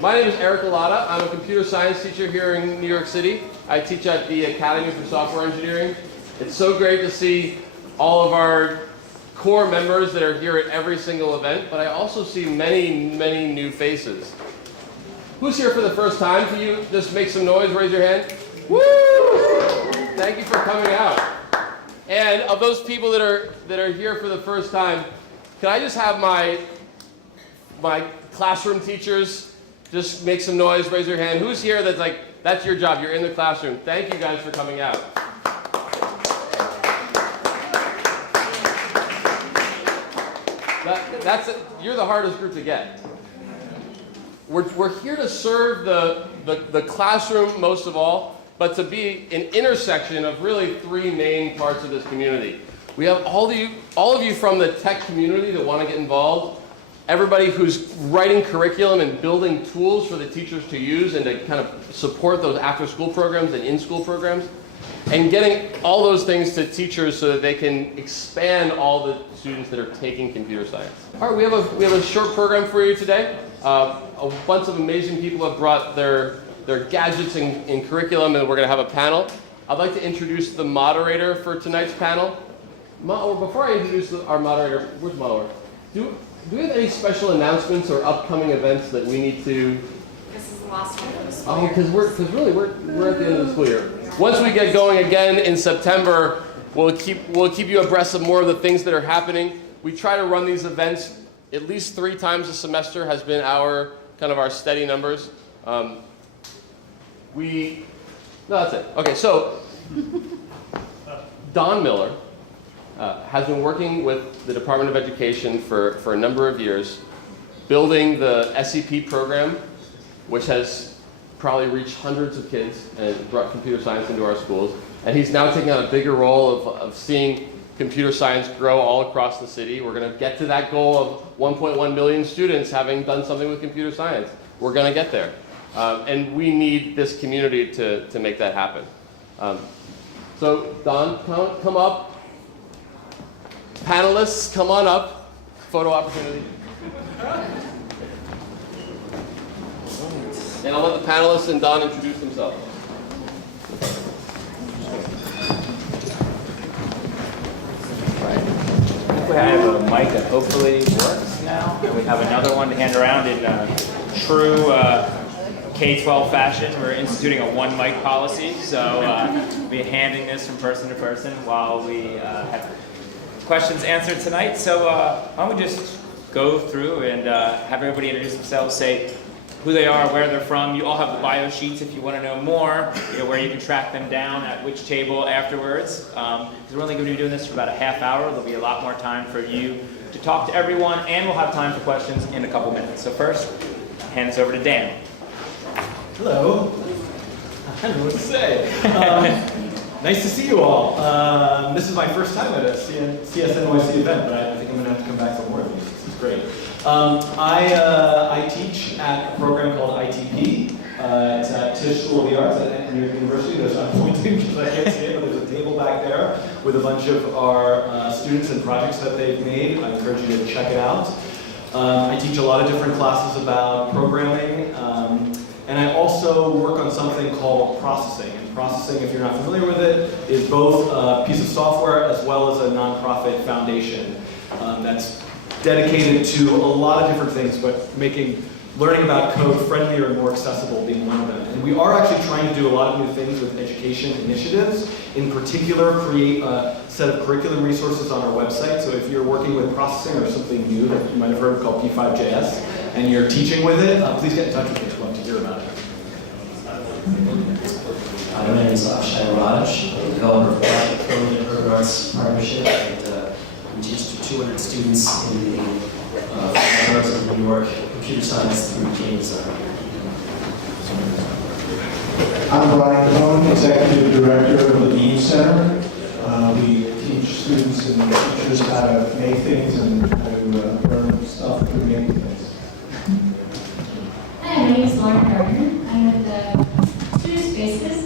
My name is Allatta. I'm a computer science teacher here in New York City. I teach at the Academy for Software Engineering. It's so great to see all of our core members that are here at every single event, but I also see many, many new faces. Who's here for the first time? Can you just make some noise, raise your hand? Woo! Thank you for coming out. And of those people that are here for the first time, can I just have my classroom teachers just make some noise, raise your hand. Who's here that's like, that's your job, you're in the classroom. Thank you guys for coming out. You're the hardest group to get. We're here to serve the classroom most of all, but to be an intersection of really three main parts of this community. We have all of you from the tech community that want to get involved. Everybody who's writing curriculum and building tools for the teachers to use and to kind of support those after-school programs and in-school programs. And getting all those things to teachers so that they can expand all the students that are taking computer science. All right, we have a short program for you today. A bunch of amazing people have brought their gadgets in curriculum, and we're going to have a panel. I'd like to introduce the moderator for tonight's panel. Before I introduce our moderator, where's Maor? Do we have any special announcements or upcoming events that we need to? This is the last one of the school year. Because we're at the end of the school year. Once we get going again in September, we'll keep you abreast of more of the things that are happening. We try to run these events at least 3 times a semester has been our steady numbers. No, that's it. Okay, so Don Miller has been working with the Department of Education for a number of years, building the SfPC program, which has probably reached hundreds of kids and brought computer science into our schools. And he's now taking on a bigger role of seeing computer science grow all across the city. We're going to get to that goal of 1.1 million students having done something with computer science. We're going to get there. And we need this community to make that happen. So Don, come up. Panelists, come on up. Photo opportunity. And I'll let the panelists and Don introduce themselves. We have a mic that hopefully works now, and we have another one to hand around in true K-12 fashion. We're instituting a one mic policy, so we'll be handing this from person to person while we have questions answered tonight. So why don't we just go through and have everybody introduce themselves, say who they are, where they're from. You all have the bio sheets if you want to know more, where you can track them down at which table afterwards. Because we're only going to be doing this for about a half hour. There'll be a lot more time for you to talk to everyone, and we'll have time for questions in a couple minutes. So first, hand this over to Dan. Hello. I don't know what to say. Nice to see you all. This is my first time at a CSNYC event, but I think I'm going to have to come back for more of these. This is great. I teach at a program called ITP. It's at Tisch School of the Arts at New York University. There's I'm pointing because I can't see it, but there's a table back there with a bunch of our students and projects that they've made. I encourage you to check it out. I teach a lot of different classes about programming, and I also work on something called processing. And processing, if you're not familiar with it, is both a piece of software as well as a nonprofit foundation that's dedicated to a lot of different things, but making learning about code friendlier and more accessible being one of them. And we are actually trying to do a lot of new things with education initiatives. In particular, create a set of curriculum resources on our website. So if you're working with processing or something new that you might have heard called P5JS, and you're teaching with it, please get in touch with me. I'd love to hear about it. My name is Akshai, I'm the developer of Poetic and Urban Arts Partnership, and we teach to 200 students in the suburbs of New York, computer science through game design. I'm Brian Cohen, Executive Director of the Beam Center. We teach students and teachers how to make things and how to learn stuff through making things. Hi, my name is Gardner. I'm with the Student Spaces.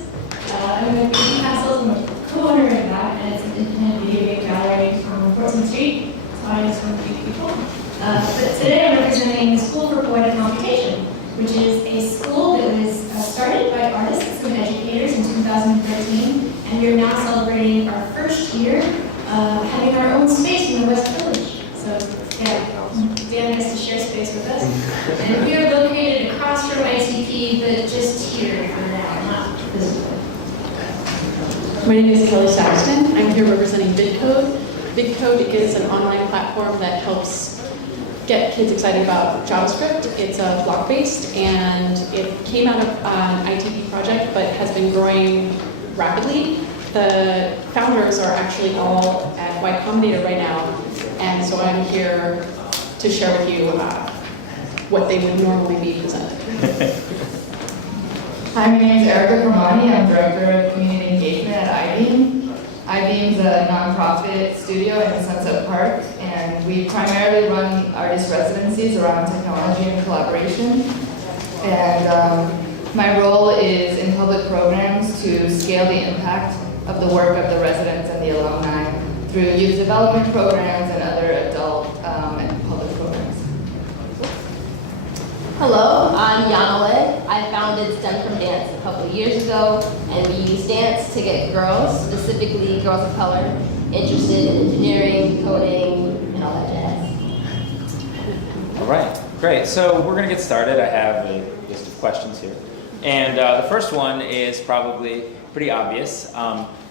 I'm with Indie Castles. I'm a co-owner of that, and it's an independent video game gallery on 14th Street. Audience from 3 people. But today I'm representing the School for Poetic Computation. which is a school that was started by artists and educators in 2013, and we are now celebrating our first year having our own space in the West Village. So, yeah, very nice to share space with us. And we are located across from ITP, but just here for now, not physically. My name is Kelly Saxton. I'm here representing Vidcode. Vidcode is an online platform that helps get kids excited about JavaScript. It's block-based, and it came out of an ITP project, but has been growing rapidly. The founders are actually all at Y Combinator right now, and so I'm here to share with you what they would normally be presented. Hi, my name is Kermani. I'm Director of Community Engagement at Eyebeam. Eyebeam is a nonprofit studio in Sunset Park, and we primarily run artist residencies around technology and collaboration. And my role is in public programs to scale the impact of the work of the residents and the alumni through youth development programs and other adult and public programs. Hello, I'm Yamillee. I founded STEM from Dance a couple of years ago, and we use dance to get girls, specifically girls of color, interested in engineering, coding, and all that jazz. All right, great. So we're going to get started. I have a list of questions here. And the first one is probably pretty obvious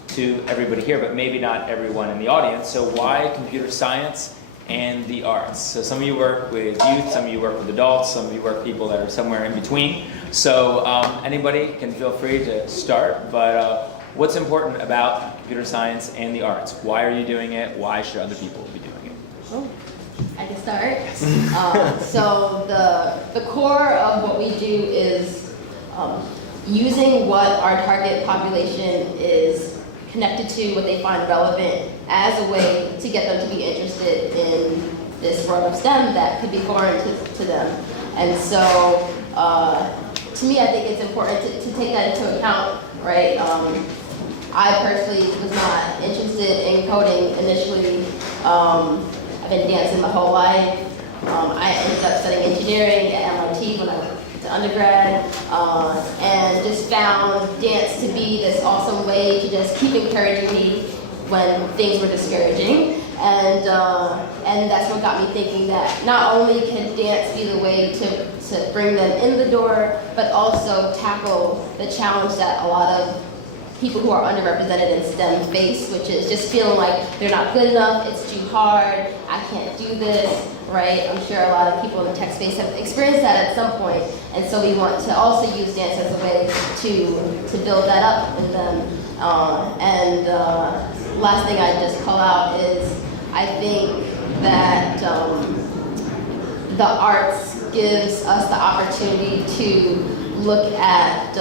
to everybody here, but maybe not everyone in the audience. So why computer science and the arts? So some of you work with youth, some of you work with adults, some of you work with people that are somewhere in between. So anybody can feel free to start, but what's important about computer science and the arts? Why are you doing it? Why should other people be doing it? Oh, I can start. So the core of what we do is using what our target population is connected to, what they find relevant, as a way to get them to be interested in this world of STEM that could be foreign to them. And so, to me, I think it's important to take that into account, right? I personally was not interested in coding initially. I've been dancing my whole life. I ended up studying engineering at MIT when I went to undergrad, and just found dance to be this awesome way to just keep encouraging me when things were discouraging. And that's what got me thinking that not only can dance be the way to bring them in the door, but also tackle the challenge that a lot of people who are underrepresented in STEM face, which is just feeling like they're not good enough, it's too hard, I can't do this, right? I'm sure a lot of people in the tech space have experienced that at some point, and so we want to also use dance as a way to build that up in them. Last thing I'd just call out is I think that the arts gives us the opportunity to look at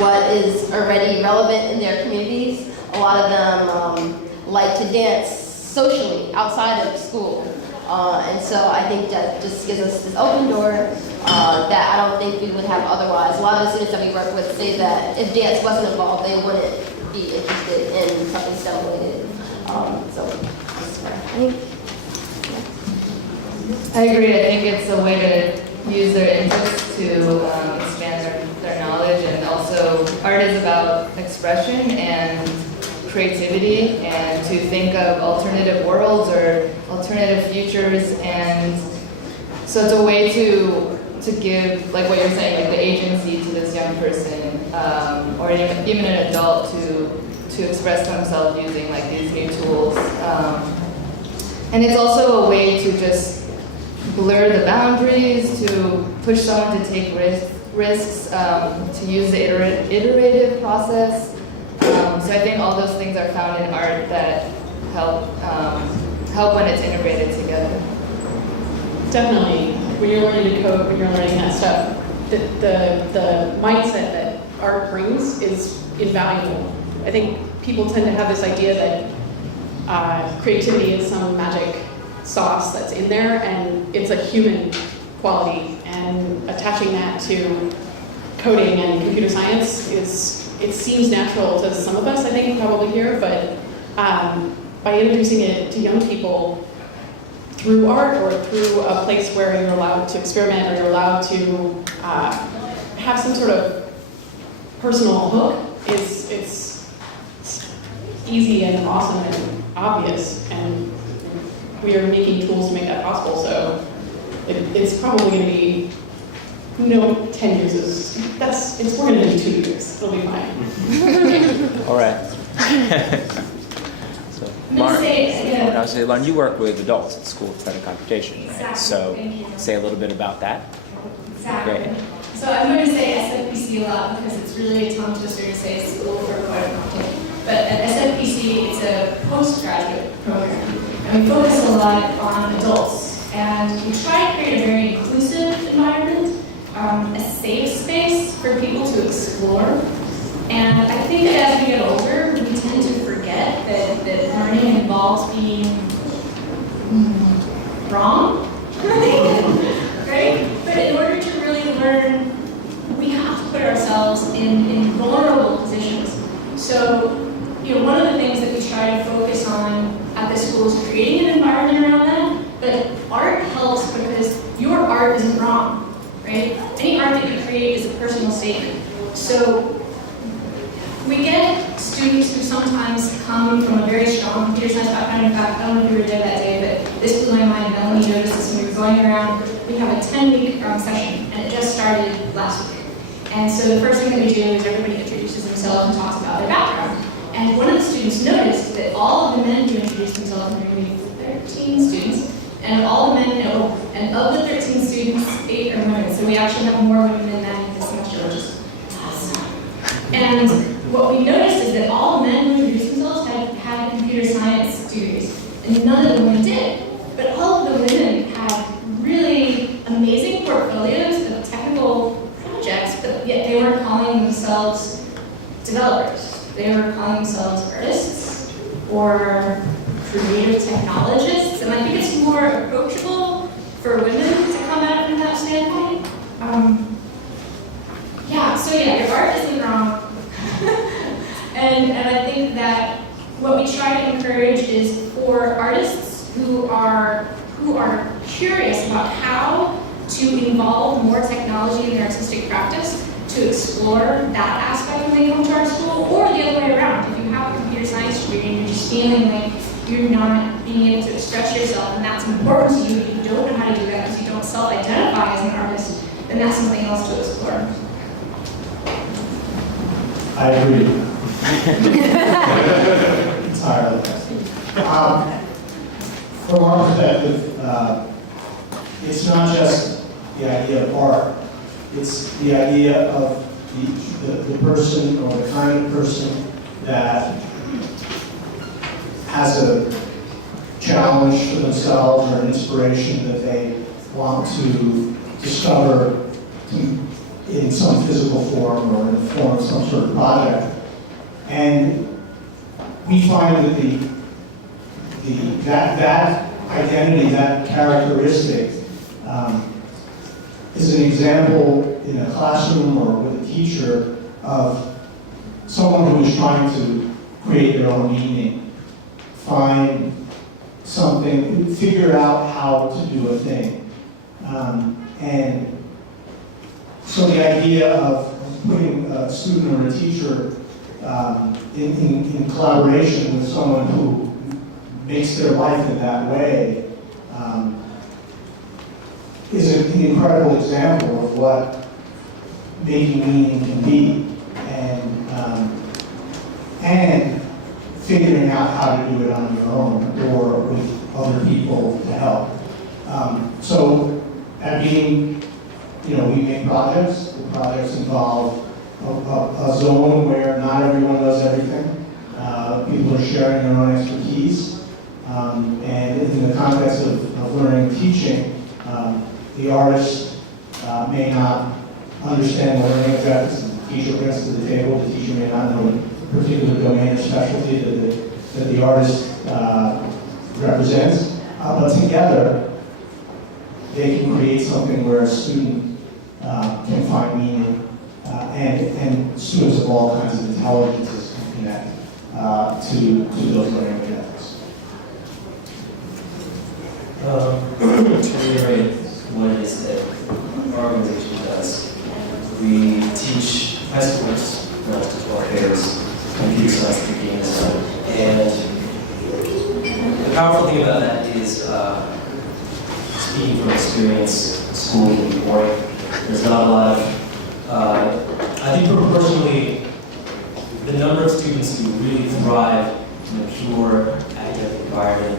what is already relevant in their communities. A lot of them like to dance socially outside of school. And so I think that just gives us this open door that I don't think we would have otherwise. A lot of the students that we work with say that if dance wasn't involved, they wouldn't be interested in something STEM related. So that's what I think. I agree. I think it's a way to use their interests to expand their knowledge, and also art is about expression and creativity, and to think of alternative worlds or alternative futures, and so it's a way to give, like what you're saying, like the agency to this young person, or even an adult to express themselves using like these new tools. And it's also a way to just blur the boundaries, to push someone to take risks, to use the iterative process. So I think all those things are found in art that help when it's integrated together. Definitely, when you're learning to code, when you're learning that stuff, the mindset that art brings is invaluable. I think people tend to have this idea that creativity is some magic sauce that's in there, and it's a human quality, and attaching that to coding and computer science it seems natural to some of us, I think, probably here, but by introducing it to young people, through art or through a place where you're allowed to experiment or you're allowed to have some sort of personal hook it's easy and awesome and obvious, and we are making tools to make that possible. So it's probably going to be 10 years is we're going to do 2 years. It'll be fine. All right. So, Lauren, you work with adults at the School of Poetic Computation, right? Exactly. So, Thank you. say a little bit about that. Exactly. Great. So I'm going to say SfPC a lot because it's really a tongue twister to say School for Poetic Computation. But at SfPC, it's a postgraduate program. And we focus a lot on adults. And we try to create a very inclusive environment, a safe space for people to explore. And I think that as we get older, we tend to forget that learning involves being wrong, right? But in order to really learn, we have to put ourselves in vulnerable positions. So, one of the things that we try to focus on at the school is creating an environment around that. But art helps because your art isn't wrong, right? Any art that you create is a personal statement. So we get students who sometimes come from a very strong computer science background. In fact, I don't know if you were there that day, but this blew my mind. Melanie noticed this when we were going around. We have a 10-week session, and it just started last week. And so the first thing that we do is everybody introduces themselves and talks about their background. And one of the students noticed that all of the men who introduced themselves, and there were going to be 13 students, and all the men, and of the 13 students, 8 are women. So we actually have more women than men this semester, which is awesome. And what we noticed is that all the men who introduced themselves had computer science degrees, and none of the women did. But all of the women had really amazing portfolios of technical projects, but yet they weren't calling themselves developers. They were calling themselves artists or creative technologists, and I think it's more approachable for women to come at it from that standpoint. Your art isn't wrong. and I think that what we try to encourage is for artists who are curious about how to involve more technology in their artistic practice, to explore that aspect when they come to our school, or the other way around. If you have a computer science degree and you're just feeling like you're not being able to express yourself, and that's important to you, but you don't know how to do that because you don't self-identify as an artist, then that's something else to explore. I agree. Entirely. From our perspective, it's not just the idea of art. It's the idea of the person or the kind of person that has a challenge for themselves or an inspiration that they want to discover in some physical form or in the form of some sort of project. And we find that that identity, that characteristic, is an example in a classroom or with a teacher of someone who is trying to create their own meaning, find something, figure out how to do a thing. And so the idea of putting a student or a teacher in collaboration with someone who makes their life in that way is an incredible example of what making meaning can be, and figuring out how to do it on your own or with other people to help. So at Beam, we make projects. The projects involve a zone where not everyone does everything. People are sharing their own expertise. And in the context of learning and teaching, the artist may not understand the learning objectives the teacher brings to the table. The teacher may not know a particular domain or specialty that the artist represents. But together, they can create something where a student can find meaning, and students of all kinds of intelligences can connect to those learning objectives. To reiterate what it is that our organization does, we teach high schoolers, 9 to 12 years, computer science and game design. And the powerful thing about that is, speaking from experience, school can be boring. There's not a lot of, I think personally, the number of students who really thrive in a pure academic environment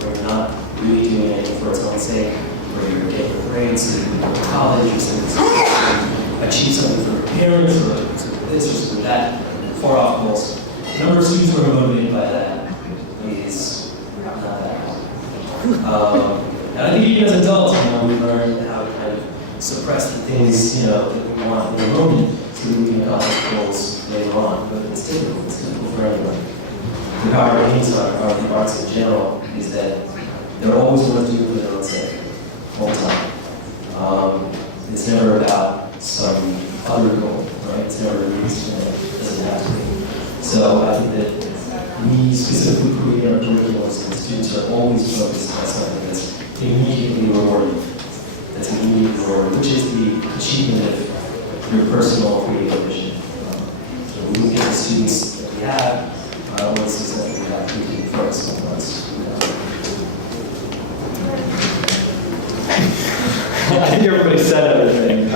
where you're not really doing anything for its own sake, where you're getting grades, so you can go to college, or so achieve something for your parents, or this or so that, far off goals. The number of students who are motivated by that is not that high. And I think even as adults, we learn how to kind of suppress the things, that we want in the moment so that we can accomplish goals later on. But it's difficult for everyone. The power of games or the arts in general is that they're always want to do it for their own sake, all the time. It's never about some other goal, right? It's never a reason, it doesn't have to be. So I think that we specifically create our curriculums and students are always focused on something that's immediately rewarding. That's immediately rewarding, which is the achievement of your personal creative vision. So we look at the students that we have, what success we have, we can focus on us. I think everybody said everything.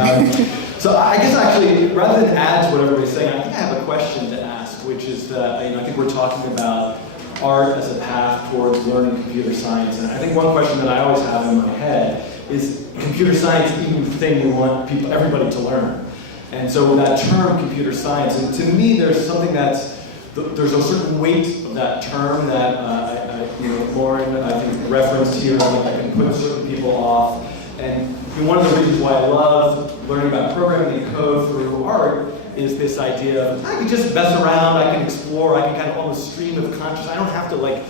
So I guess actually, rather than add to what everybody's saying, I think I have a question to ask, which is that I think we're talking about art as a path towards learning computer science. And I think one question that I always have in my head is computer science even the thing we want everybody to learn? And so that term, computer science, and to me there's something there's a certain weight of that term that Lauren, I think, referenced here, that can put certain people off. And one of the reasons why I love learning about programming and code through art is this idea of I can just mess around, I can explore, I can kind of almost stream of consciousness. I don't have to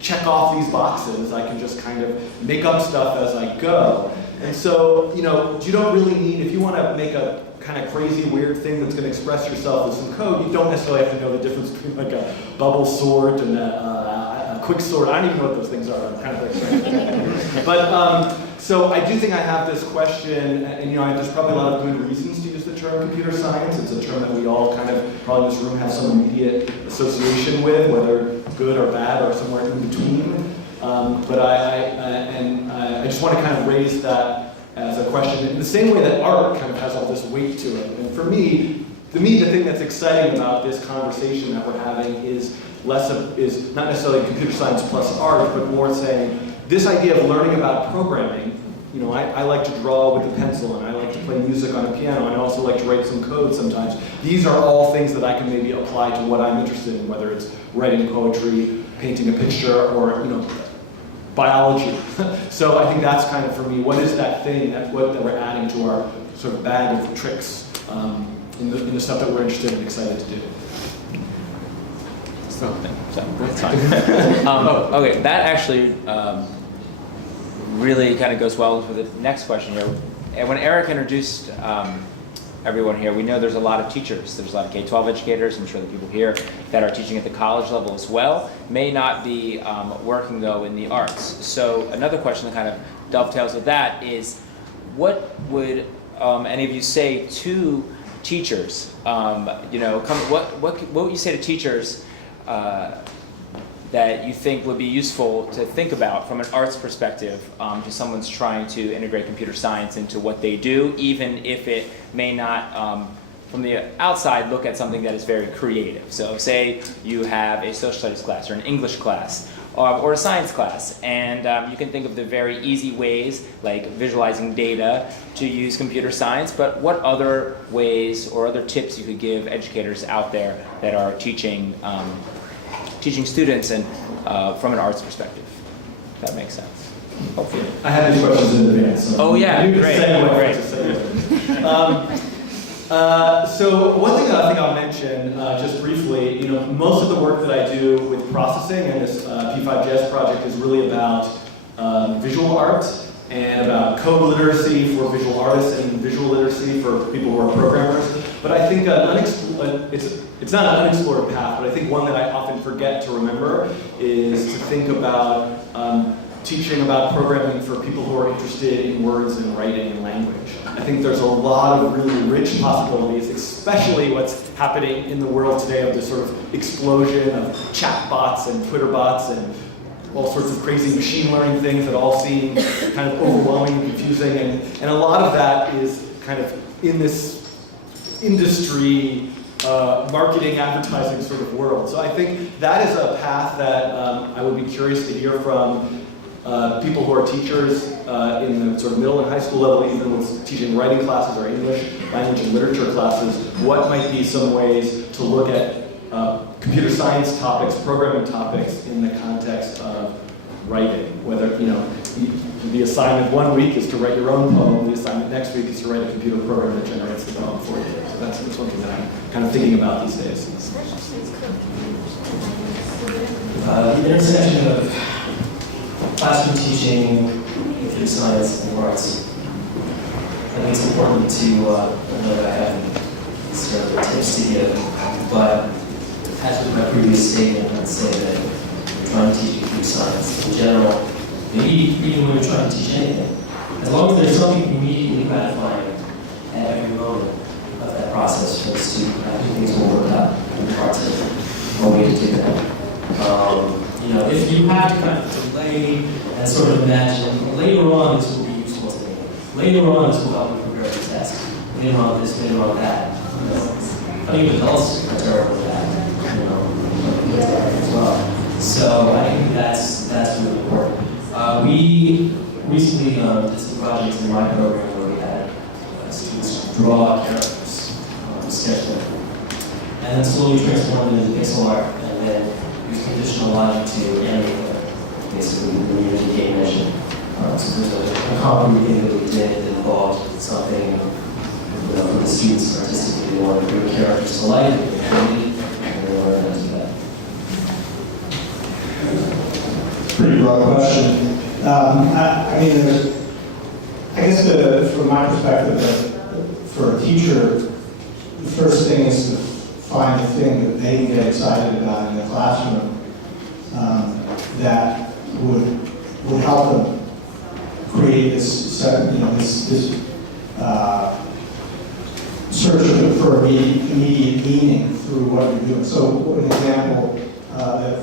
check off these boxes. I can just kind of make up stuff as I go. And so, you don't really need, if you want to make a kind of crazy, weird thing that's going to express yourself with some code, you don't necessarily have to know the difference between a bubble sort and a quick sort. I don't even know what those things are. I'm kind of But so I do think I have this question, and there's probably a lot of good reasons to use the term computer science. It's a term that we all kind of, probably in this room, have some immediate association with, whether good or bad or somewhere in between. But I just want to kind of raise that as a question in the same way that art kind of has all this weight to it. And for me, the thing that's exciting about this conversation that we're having is not necessarily computer science plus art, but more saying this idea of learning about programming. I like to draw with a pencil, and I like to play music on a piano, and I also like to write some code sometimes. These are all things that I can maybe apply to what I'm interested in, whether it's writing poetry, painting a picture, or biology. So I think that's kind of, for me, what is that thing that we're adding to our sort of bag of tricks in the stuff that we're interested and excited to do. That's fine. Okay, that actually really kind of goes well with the next question here. And when Eric introduced everyone here, we know there's a lot of teachers. There's a lot of K-12 educators. I'm sure the people here that are teaching at the college level as well may not be working, though, in the arts. So another question that kind of dovetails with that is, what would any of you say to teachers? What would you say to teachers that you think would be useful to think about from an arts perspective to someone's trying to integrate computer science into what they do, even if it may not, from the outside, look at something that is very creative. So say you have a social studies class or an English class or a science class, and you can think of the very easy ways, like visualizing data, to use computer science, but what other ways or other tips you could give educators out there that are teaching students and from an arts perspective? If that makes sense. Hopefully. I had these questions in advance. So oh yeah, great. So one thing that I think I'll mention just briefly, most of the work that I do with processing and this P5JS project is really about visual art and about code literacy for visual artists and visual literacy for people who are programmers. But I think it's not an unexplored path, but I think one that I often forget to remember is to think about teaching about programming for people who are interested in words and writing and language. I think there's a lot of really rich possibilities, especially what's happening in the world today of this sort of explosion of chat bots and Twitter bots and all sorts of crazy machine learning things that all seem kind of overwhelming and confusing. And a lot of that is kind of in this industry, marketing, advertising sort of world. So I think that is a path that I would be curious to hear from people who are teachers in the sort of middle and high school level, even with teaching writing classes or English, language and literature classes, what might be some ways to look at computer science topics, programming topics in the context of writing, whether, the assignment one week is to write your own poem, the assignment next week is to write a computer program that generates the poem for you. So that's one thing that I'm kind of thinking about these days. The intersection of classroom teaching, computer science, and arts. I think it's important to know that I have sort of tips to give, but as with my previous statement, I'd say that when you're trying to teach computer science in general, maybe even when you're trying to teach anything, as long as there's something immediately gratifying at every moment of that process for the student, I think things will work out in parts of one way to do that. If you have to kind of delay and sort of imagine, later on this will be useful to me. Later on this will help me prepare the test. Later on this, later on that. I think adults are terrible at that, as well. So I think that's really important. We recently did some projects in my program where we had students draw characters, sketch them, and then slowly transform them into pixel art, and then use conditional logic to animate them, basically when you're in the game engine. So there's a concrete thing that we did that involved something for the students artistically. They wanted to bring characters to life, and they learned how to do that. Pretty broad question. I guess from my perspective, for a teacher, the first thing is to find a thing that they can get excited about in the classroom that would help them create this search for immediate meaning through what you're doing. So an example that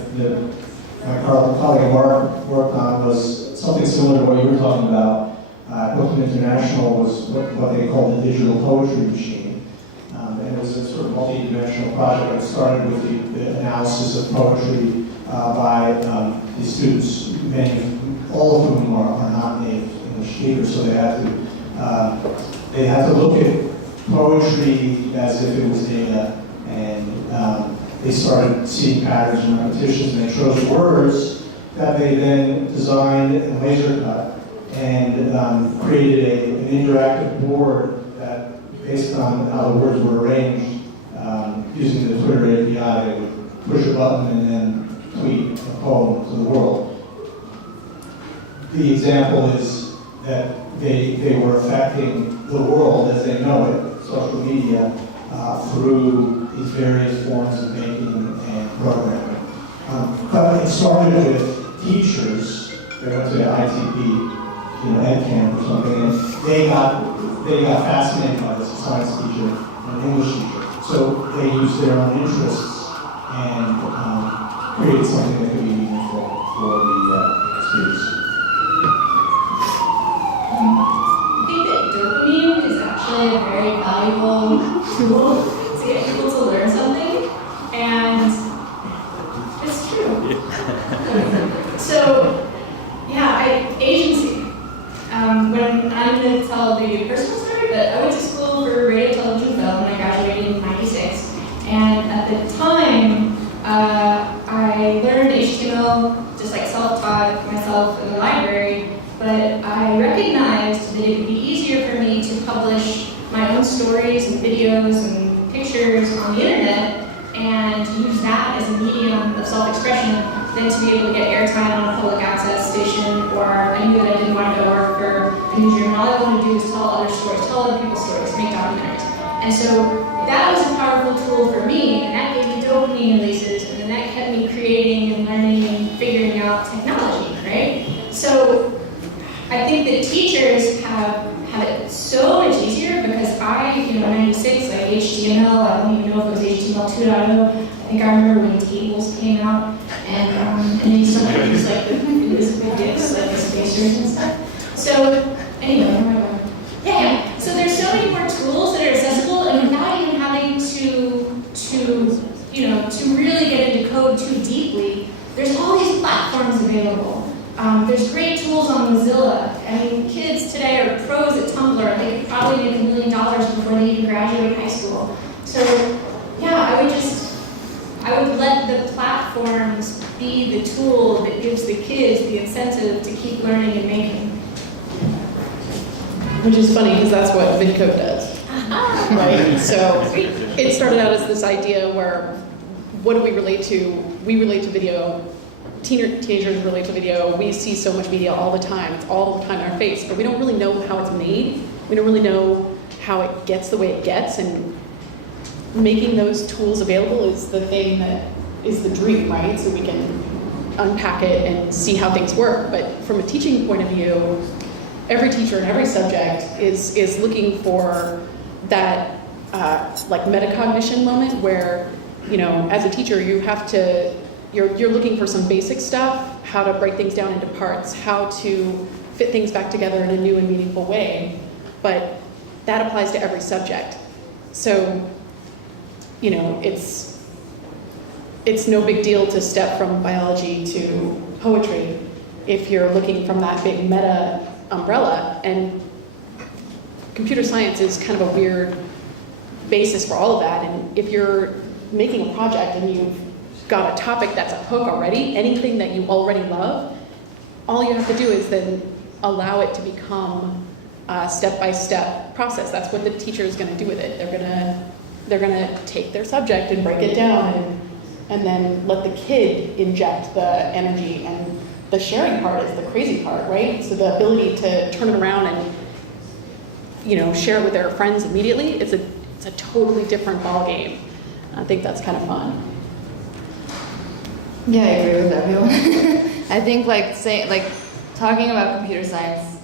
my colleague Mark worked on was something similar to what you were talking about. Brooklyn International was what they call the digital poetry machine. And it was a sort of multi-dimensional project that started with the analysis of poetry by the students, all of whom are not native English speakers, so they had to look at poetry as if it was data, and they started seeing patterns and repetitions, and they chose words that they then designed and laser cut and created an interactive board that, based on how the words were arranged, using the Twitter API, they would push a button and then tweet a poem to the world. The example is that they were affecting the world as they know it, social media, through these various forms of making and programming. But it started with teachers. They went to the ITP, ed camp or something, and they got fascinated by this, a science teacher and an English teacher. So they used their own interests and created something that could be meaningful for the students. I think that dopamine is actually a very valuable tool to get people to learn something, and it's true. So, agency. When I'm going to tell the personal story, but I went to school for radio, television, film, and I graduated in '96. And at the time, I learned HTML just like self-taught myself in the library, but I recognized that it would be easier for me to publish my own stories and videos and pictures on the internet and use that as a medium of self-expression than to be able to get airtime on a public access station, or I knew that I didn't want to go work for a newsroom. All I wanted to do was tell other stories, tell other people's stories, make documentaries. And so that was a powerful tool for me, and that gave me dopamine releases, and then that kept me creating and learning and figuring out technology, right? So So I think the teachers have it so much easier because in 96, like HTML, I don't even know if it was HTML 2.0. I think I remember when tables came out, and then you still have these like the invisible gifs, like the spacers and stuff. So anyway, yeah. So there's so many more tools that are accessible, and without even having to really get into code too deeply, there's all these platforms available. There's great tools on Mozilla. I mean, kids today are pros at Tumblr. They could probably make $1 million before they even graduate high school. So, yeah, I would let the platforms be the tool that gives the kids the incentive to keep learning and making. Which is funny, because that's what Vidcode does. Right? So it started out as this idea where, what do we relate to? We relate to video. Teenagers relate to video. We see so much media all the time. It's all the time in our face, but we don't really know how it's made. We don't really know how it gets the way it gets, and making those tools available is the thing that is the dream, right? So we can unpack it and see how things work. But from a teaching point of view, every teacher in every subject is looking for that like metacognition moment where, as a teacher, you have to, you're looking for some basic stuff, how to break things down into parts, how to fit things back together in a new and meaningful way, but that applies to every subject. So, it's no big deal to step from biology to poetry if you're looking from that big meta umbrella, and computer science is kind of a weird basis for all of that. And if you're making a project and you've got a topic that's a hook already, anything that you already love, all you have to do is then allow it to become a step-by-step process. That's what the teacher is going to do with it. They're gonna take their subject and break it down, and then let the kid inject the energy, and the sharing part is the crazy part, right? So the ability to turn it around and share it with their friends immediately, it's a totally different ball game. I think that's kind of fun. Yeah, I agree with everyone. I think talking about computer science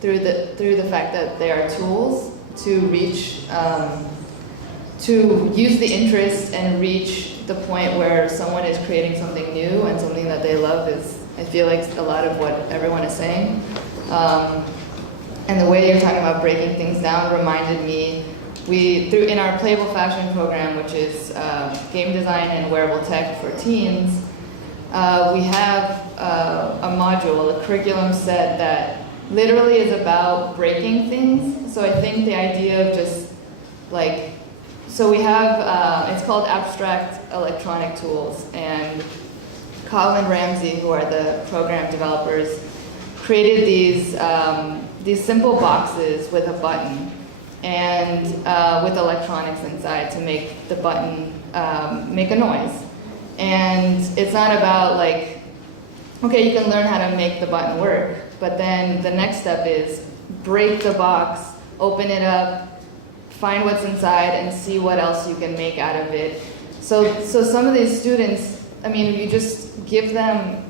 through the fact that they are tools to reach, to use the interest and reach the point where someone is creating something new and something that they love is, I feel like, a lot of what everyone is saying. And the way you're talking about breaking things down reminded me, in our Playable Fashion program, which is game design and wearable tech for teens, we have a module, a curriculum set that literally is about breaking things. So I think the idea of just so we have, it's called Abstract Electronic Tools, and Colin Ramsey, who are the program developers, created these simple boxes with a button and with electronics inside to make the button make a noise. And it's not about okay, you can learn how to make the button work, but then the next step is break the box, open it up, find what's inside, and see what else you can make out of it. So some of these students, you just give them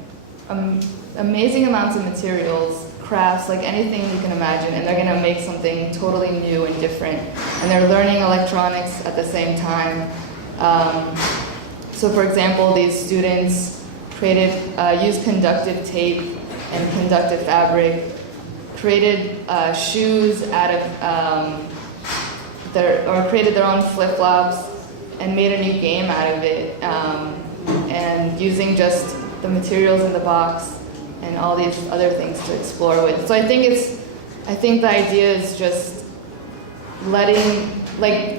amazing amounts of materials, crafts, anything you can imagine, and they're gonna make something totally new and different. And they're learning electronics at the same time. So for example, these students used conductive tape and conductive fabric, created shoes out of, created their own flip-flops and made a new game out of it, and using just the materials in the box and all these other things to explore with. So I think the idea is just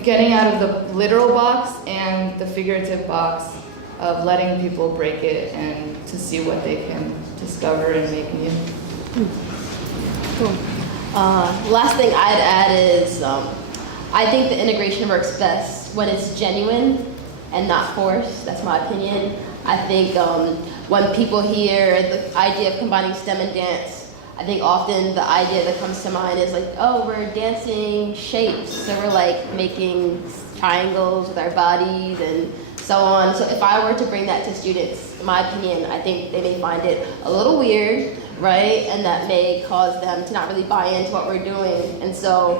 getting out of the literal box and the figurative box of letting people break it and to see what they can discover and make new. Cool. Last thing I'd add is, I think the integration works best when it's genuine and not forced. That's my opinion. I think when people hear the idea of combining STEM and dance, I think often the idea that comes to mind is oh, we're dancing shapes. So we're making triangles with our bodies and so on. So if I were to bring that to students, in my opinion, I think they may find it a little weird, right? And that may cause them to not really buy into what we're doing. And so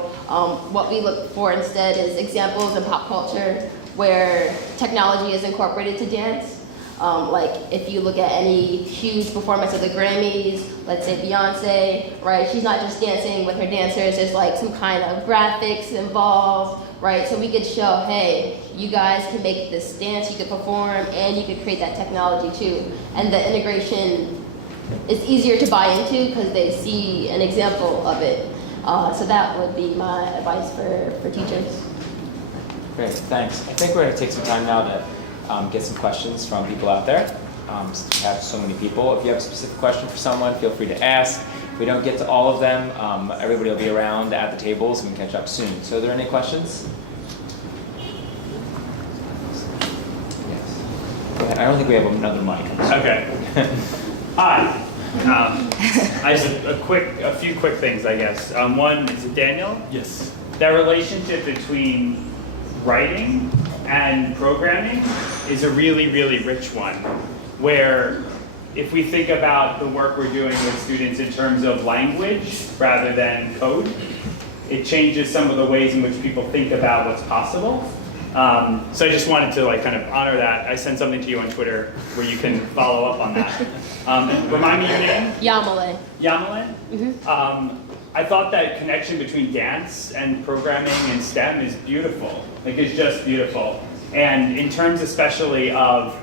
what we look for instead is examples in pop culture where technology is incorporated to dance. Like if you look at any huge performance of the Grammys, let's say Beyonce, right? She's not just dancing with her dancers, there's like some kind of graphics involved, right? So we could show, hey, you guys can make this dance, you could perform, and you could create that technology too. And the integration is easier to buy into because they see an example of it. So that would be my advice for teachers. Great, thanks. I think we're going to take some time now to get some questions from people out there. Since we have so many people, if you have a specific question for someone, feel free to ask. If we don't get to all of them, everybody will be around at the tables and we can catch up soon. So are there any questions? Yes. Go ahead. I don't think we have another mic. Okay. Hi. I just a few quick things, I guess. One, is it Daniel? Yes. That relationship between writing and programming is a really, really rich one, where if we think about the work we're doing with students in terms of language rather than code, it changes some of the ways in which people think about what's possible. So I just wanted to kind of honor that. I sent something to you on Twitter where you can follow up on that. Remind me your name? Yamillee. Yamillee? Mm-hmm. I thought that connection between dance and programming and STEM is beautiful. It's just beautiful. And in terms especially of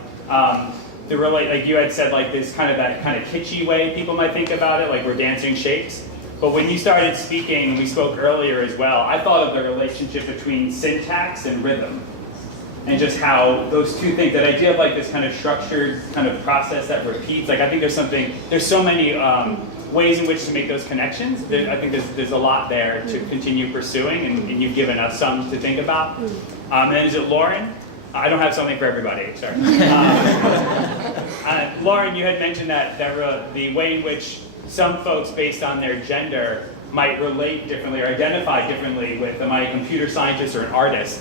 like you had said, this that kind of kitschy way people might think about it, like we're dancing shapes. But when you started speaking, we spoke earlier as well, I thought of the relationship between syntax and rhythm. And just how those two things, that idea of this kind of structured kind of process that repeats, I think there's so many ways in which to make those connections. I think there's a lot there to continue pursuing, and you've given us some to think about. And then is it Lauren? I don't have something for everybody, sorry. Lauren, you had mentioned that the way in which some folks, based on their gender, might relate differently or identify differently with, am I a computer scientist or an artist?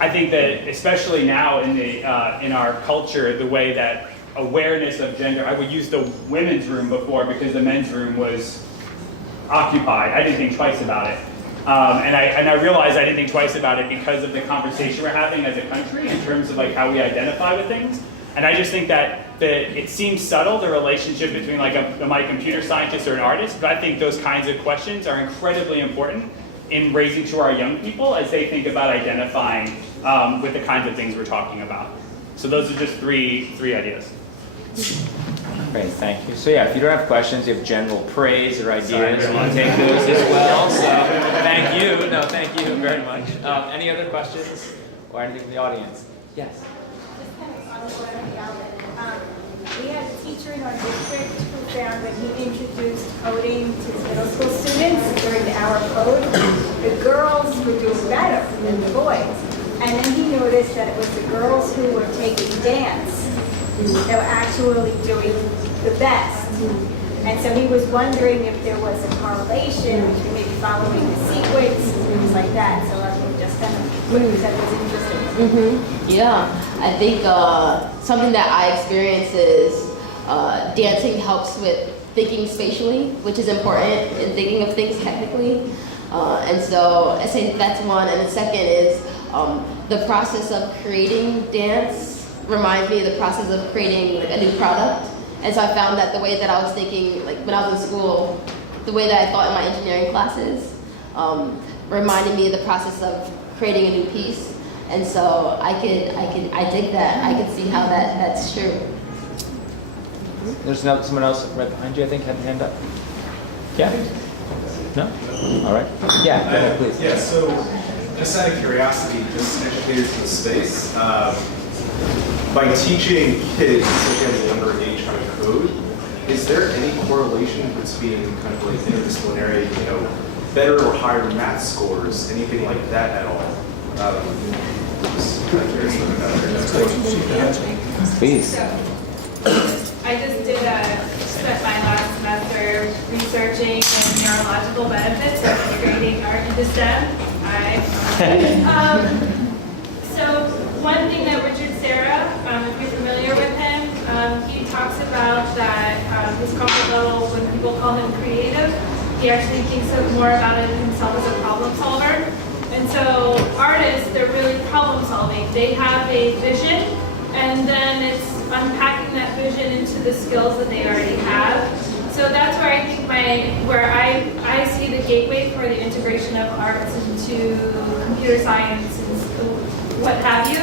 I think that especially now in our culture, the way that awareness of gender, I would use the women's room before because the men's room was occupied. I didn't think twice about it. And I realized I didn't think twice about it because of the conversation we're having as a country in terms of how we identify with things. And I just think that it seems subtle, the relationship between am I a computer scientist or an artist, but I think those kinds of questions are incredibly important in raising to our young people as they think about identifying with the kinds of things we're talking about. So those are just three ideas. Great, thank you. So yeah, if you don't have questions, you have general praise or ideas, we'll take those as well. So thank you. No, thank you very much. Any other questions or anything from the audience? Yes. Just kind of on the order of the outlet. We had a teacher in our district who found when he introduced coding to middle school students during the hour code, the girls were doing better than the boys. And then he noticed that it was the girls who were taking dance that were actually doing the best. And so he was wondering if there was a correlation between maybe following the sequence and things like that. So I would just kind of what he said was interesting. Mm-hmm. Yeah, I think something that I experience is dancing helps with thinking spatially, which is important in thinking of things technically. And so I say that's one. And the second is the process of creating dance reminds me of the process of creating a new product. And so I found that the way that I was thinking, when I was in school, the way that I thought in my engineering classes reminded me of the process of creating a new piece. And so I dig that. I could see how that's true. There's someone else right behind you, I think, had a hand up. Yeah? No? All right. Yeah, go ahead, please. Yeah, so just out of curiosity, just educators in the space, by teaching kids, especially at a younger age, how to code, is there any correlation between kind of interdisciplinary, better or higher math scores, anything like that at all? Just kind of curious about that. Please. I just spent my last semester researching the neurological benefits of integrating art into STEM. So one thing that Richard Serra, if you're familiar with him, he talks about that his comfort level with people call him creative. He actually thinks of more about it himself as a problem solver. And so artists, they're really problem solving. They have a vision, and then it's unpacking that vision into the skills that they already have. So that's where I think I see the gateway for the integration of arts into computer science and what have you,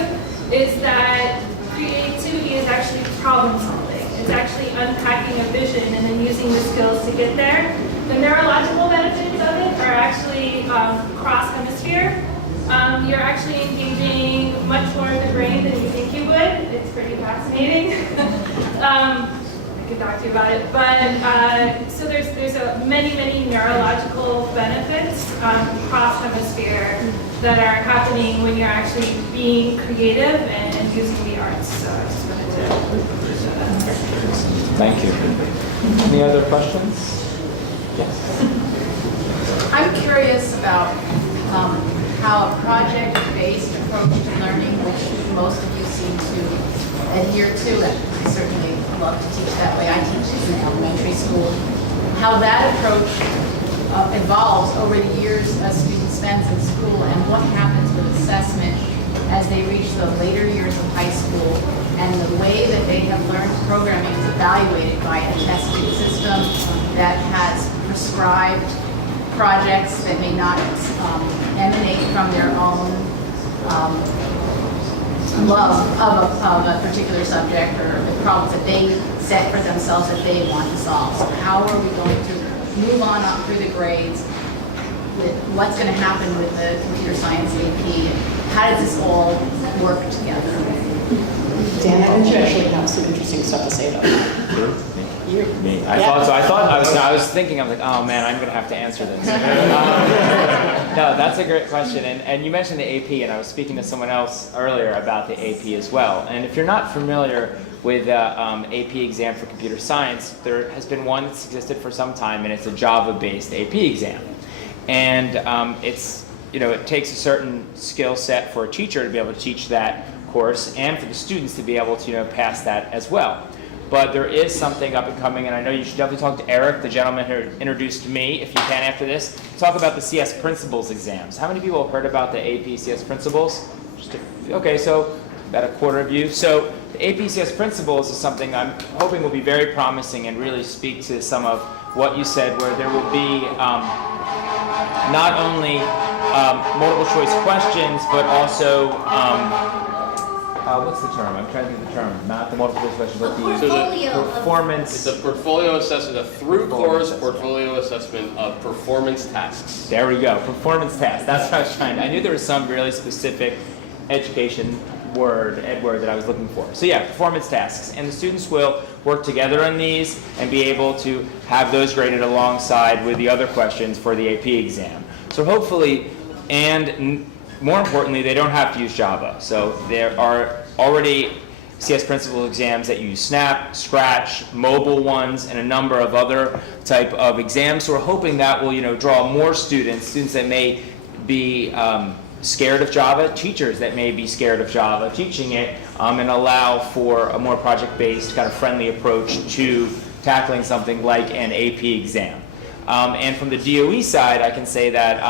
is that creativity is actually problem solving. It's actually unpacking a vision and then using the skills to get there. The neurological benefits of it are actually cross-hemisphere. You're actually engaging much more in the brain than you think you would. It's pretty fascinating. I could talk to you about it. But so there's many neurological benefits cross-hemisphere that are happening when you're actually being creative and using the arts. So I just wanted to show that. Thank you. Any other questions? Yes. I'm curious about how a project-based approach to learning, which most of you seem to adhere to, and I certainly love to teach that way. I teach in elementary school. How that approach evolves over the years a student spends in school, and what happens with assessment as they reach the later years of high school, and the way that they have learned programming is evaluated by a testing system that has prescribed projects that may not emanate from their own love of a particular subject or the problems that they set for themselves that they want to solve. So how are we going to move on up through the grades? What's going to happen with the computer science AP? How does this all work together? Dan, I think you actually have some interesting stuff to say about that. Me. I was thinking, I was like, oh man, I'm going to have to answer this. No, that's a great question. And you mentioned the AP, and I was speaking to someone else earlier about the AP as well. And if you're not familiar with AP exam for computer science, there has been one that's existed for some time, and it's a Java-based AP exam. And it takes a certain skill set for a teacher to be able to teach that course, and for the students to be able to pass that as well. But there is something up and coming, and I know you should definitely talk to Eric, the gentleman who introduced me, if you can after this. Talk about the CS Principles exams. How many people have heard about the AP CS Principles? Okay, so about a quarter of you. So the AP CS Principles is something I'm hoping will be very promising and really speak to some of what you said, where there will be not only multiple choice questions, but also what's the term? I'm trying to think of the term. Not the multiple choice question, but the performance. It's a portfolio assessment, a through-course portfolio assessment of performance tasks. There we go, performance tasks. That's what I was trying to. I knew there was some really specific education word that I was looking for. So yeah, performance tasks. And the students will work together on these and be able to have those graded alongside with the other questions for the AP exam. So hopefully, and more importantly, they don't have to use Java. So there are already CS Principles exams that use Snap, Scratch, mobile ones, and a number of other type of exams. So we're hoping that will draw more students that may be scared of Java, teachers that may be scared of Java, teaching it, and allow for a more project-based, kind of friendly approach to tackling something like an AP exam. And from the DOE side, I can say that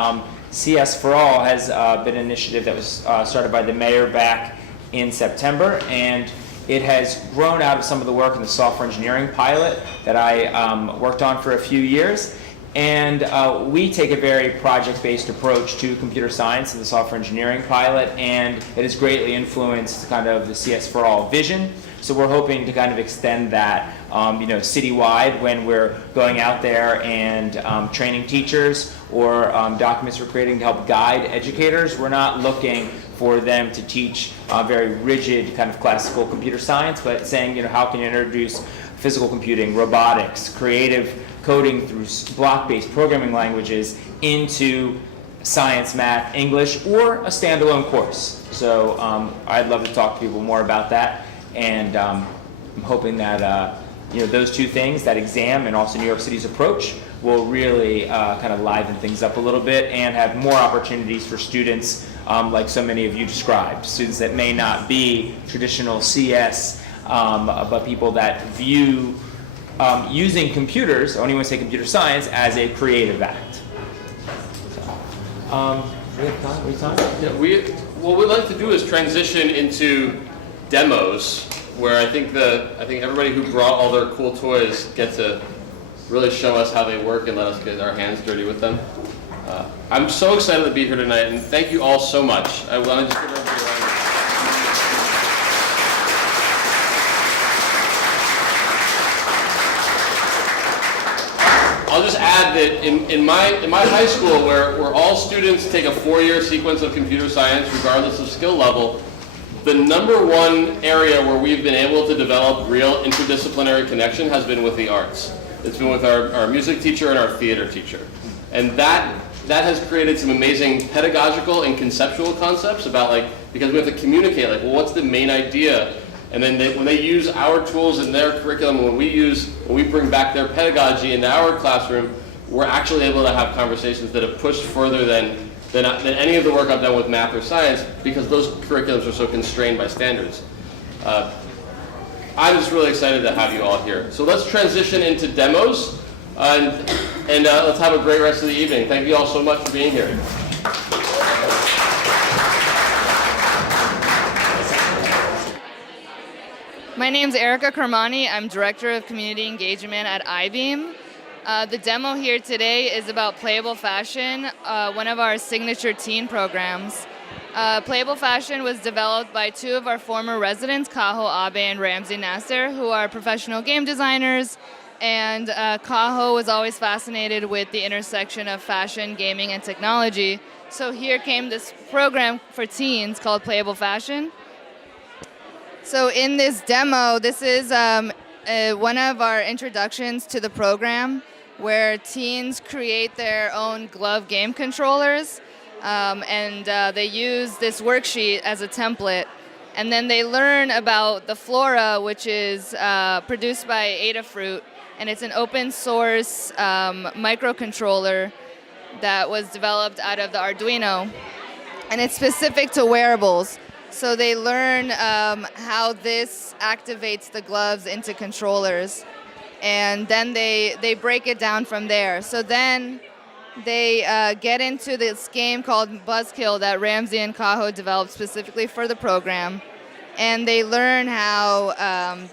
CS for All has been an initiative that was started by the mayor back in September, and it has grown out of some of the work in the software engineering pilot that I worked on for a few years. And we take a very project-based approach to computer science and the software engineering pilot, and it has greatly influenced kind of the CS for All vision. So we're hoping to kind of extend that, citywide when we're going out there and training teachers or documents we're creating to help guide educators. We're not looking for them to teach very rigid kind of classical computer science, but saying, how can you introduce physical computing, robotics, creative coding through block-based programming languages into science, math, English, or a standalone course. So I'd love to talk to people more about that, and I'm hoping that those two things, that exam and also New York City's approach, will really kind of liven things up a little bit and have more opportunities for students like so many of you described, students that may not be traditional CS, but people that view using computers, I don't even want to say computer science, as a creative act. We have time? We have time? Yeah, what we'd like to do is transition into demos, where I think everybody who brought all their cool toys get to really show us how they work and let us get our hands dirty with them. I'm so excited to be here tonight, and thank you all so much. I want to just give everybody a round of I'll just add that in my high school, where all students take a 4-year sequence of computer science, regardless of skill level, the #1 area where we've been able to develop real interdisciplinary connection has been with the arts. It's been with our music teacher and our theater teacher. And that has created some amazing pedagogical and conceptual concepts about, like, because we have to communicate, like, well, what's the main idea? And then when they use our tools in their curriculum, when we bring back their pedagogy into our classroom, we're actually able to have conversations that have pushed further than any of the work I've done with math or science, because those curriculums are so constrained by standards. I'm just really excited to have you all here. So let's transition into demos, and let's have a great rest of the evening. Thank you all so much for being here. My name's Erica Kermani. I'm Director of Community Engagement at Eyebeam. The demo here today is about Playable Fashion, one of our signature teen programs. Playable Fashion was developed by 2 of our former residents, Kaho Abe and Ramsey Nasser, who are professional game designers. And Kaho was always fascinated with the intersection of fashion, gaming, and technology. So here came this program for teens called Playable Fashion. So in this demo, this is one of our introductions to the program, where teens create their own glove game controllers, and they use this worksheet as a template. And then they learn about the Flora, which is produced by Adafruit, and it's an open source microcontroller that was developed out of the Arduino, and it's specific to wearables. So they learn how this activates the gloves into controllers, and then they break it down from there. So then they get into this game called Buzzkill that Ramsey and Kaho developed specifically for the program, and they learn how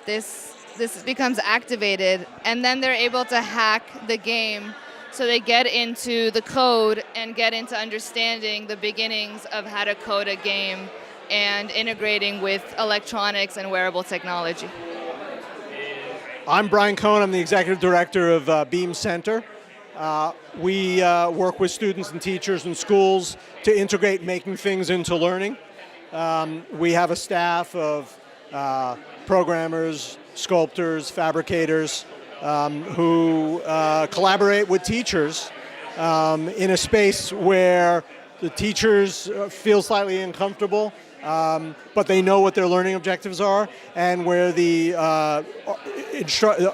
this becomes activated, and then they're able to hack the game. So they get into the code and get into understanding the beginnings of how to code a game and integrating with electronics and wearable technology. I'm Brian Cohen. I'm the executive director of Beam Center. We work with students and teachers and schools to integrate making things into learning. We have a staff of programmers, sculptors, fabricators who collaborate with teachers in a space where the teachers feel slightly uncomfortable, but they know what their learning objectives are, and where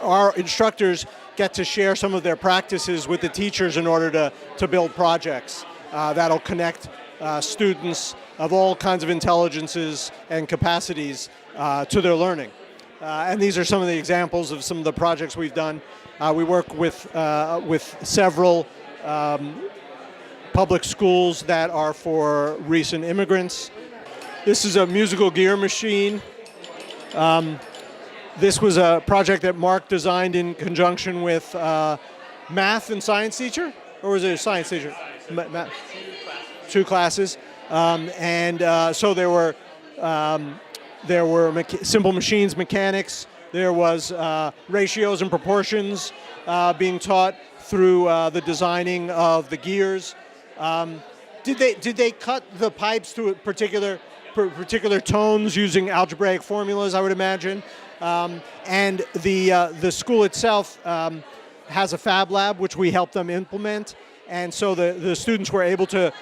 our instructors get to share some of their practices with the teachers in order to build projects that'll connect students of all kinds of intelligences and capacities to their learning. And these are some of the examples of some of the projects we've done. We work with several public schools that are for recent immigrants. This is a musical gear machine. This was a project that Mark designed in conjunction with math and science teacher, or was it a science teacher? Two classes. So there were simple machines mechanics. There was ratios and proportions being taught through the designing of the gears. Did they cut the pipes to a particular tones using algebraic formulas, I would imagine? And the school itself has a fab lab, which we helped them implement. And so the students were able to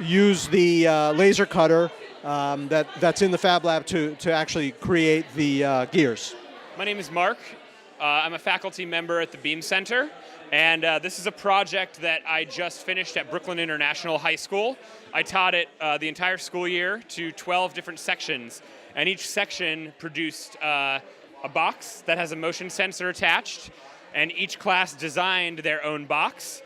use the laser cutter that's in the fab lab to actually create the gears. My name is Mark. I'm a faculty member at the Beam Center. And this is a project that I just finished at Brooklyn International High School. I taught it the entire school year to 12 different sections. And each section produced a box that has a motion sensor attached, and each class designed their own box.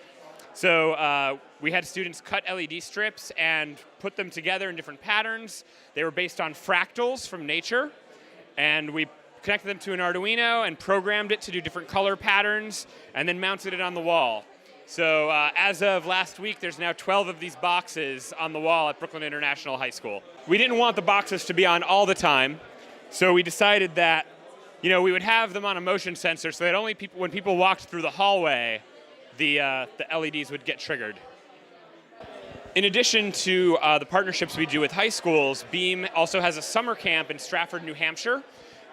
So we had students cut LED strips and put them together in different patterns. They were based on fractals from nature, and we connected them to an Arduino and programmed it to do different color patterns, and then mounted it on the wall. So as of last week, there's now 12 of these boxes on the wall at Brooklyn International High School. We didn't want the boxes to be on all the time, so we decided that we would have them on a motion sensor so that only when people walked through the hallway, the LEDs would get triggered. In addition to the partnerships we do with high schools, Beam also has a summer camp in Stratford, New Hampshire,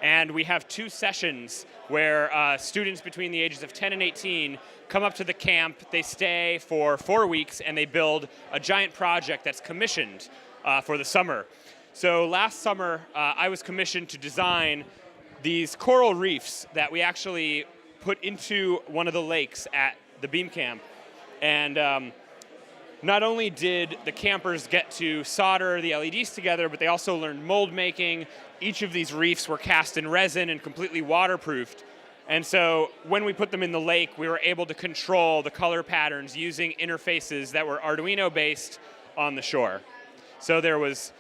and we have 2 sessions where students between the ages of 10 and 18 come up to the camp, they stay for 4 weeks, and they build a giant project that's commissioned for the summer. So last summer, I was commissioned to design these coral reefs that we actually put into one of the lakes at the Beam camp. And not only did the campers get to solder the LEDs together, but they also learned mold making. Each of these reefs were cast in resin and completely waterproofed. And so when we put them in the lake, we were able to control the color patterns using interfaces that were Arduino based on the shore. So there was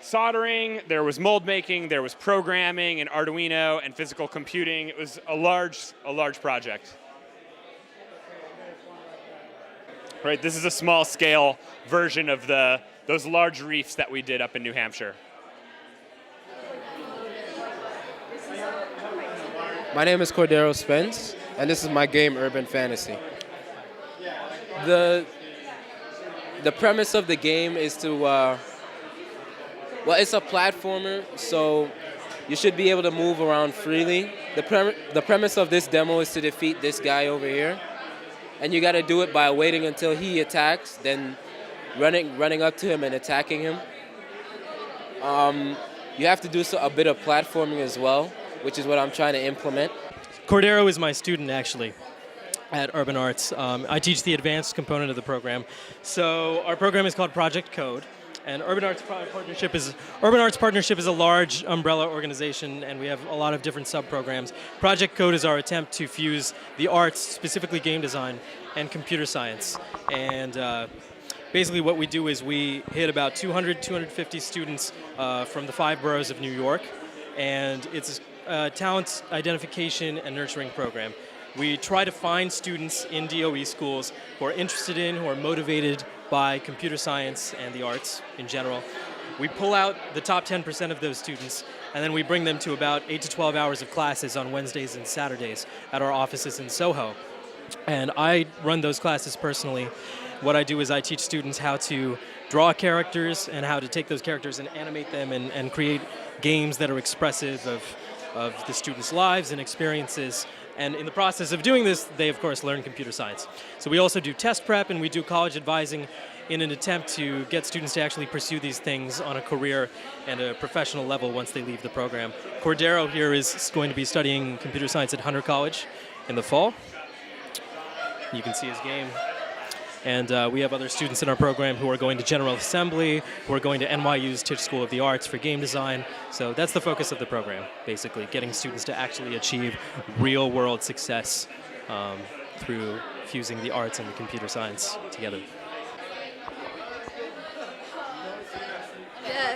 soldering, there was mold making, there was programming and Arduino and physical computing. It was a large project. Right, this is a small scale version of those large reefs that we did up in New Hampshire. My name is Cordero Spence, and this is my game Urban Fantasy. The premise of the game is to, it's a platformer, so you should be able to move around freely. The premise of this demo is to defeat this guy over here, and you got to do it by waiting until he attacks, then running up to him and attacking him. You have to do a bit of platforming as well, which is what I'm trying to implement. Cordero is my student, actually, at Urban Arts. I teach the advanced component of the program. So our program is called Project Code, and Urban Arts Partnership is a large umbrella organization, and we have a lot of different sub-programs. Project Code is our attempt to fuse the arts, specifically game design, and computer science. And basically what we do is we hit about 200, 250 students from the 5 boroughs of New York, and it's a talent identification and nurturing program. We try to find students in DOE schools who are interested in, who are motivated by computer science and the arts in general. We pull out the top 10% of those students, and then we bring them to about 8 to 12 hours of classes on Wednesdays and Saturdays at our offices in Soho. And I run those classes personally. What I do is I teach students how to draw characters and how to take those characters and animate them and create games that are expressive of the students' lives and experiences. And in the process of doing this, they, of course, learn computer science. So we also do test prep, and we do college advising in an attempt to get students to actually pursue these things on a career and a professional level once they leave the program. Cordero here is going to be studying computer science at Hunter College in the fall. You can see his game. And we have other students in our program who are going to General Assembly, who are going to NYU's Tisch School of the Arts for game design. So that's the focus of the program, basically, getting students to actually achieve real-world success through fusing the arts and the computer science together.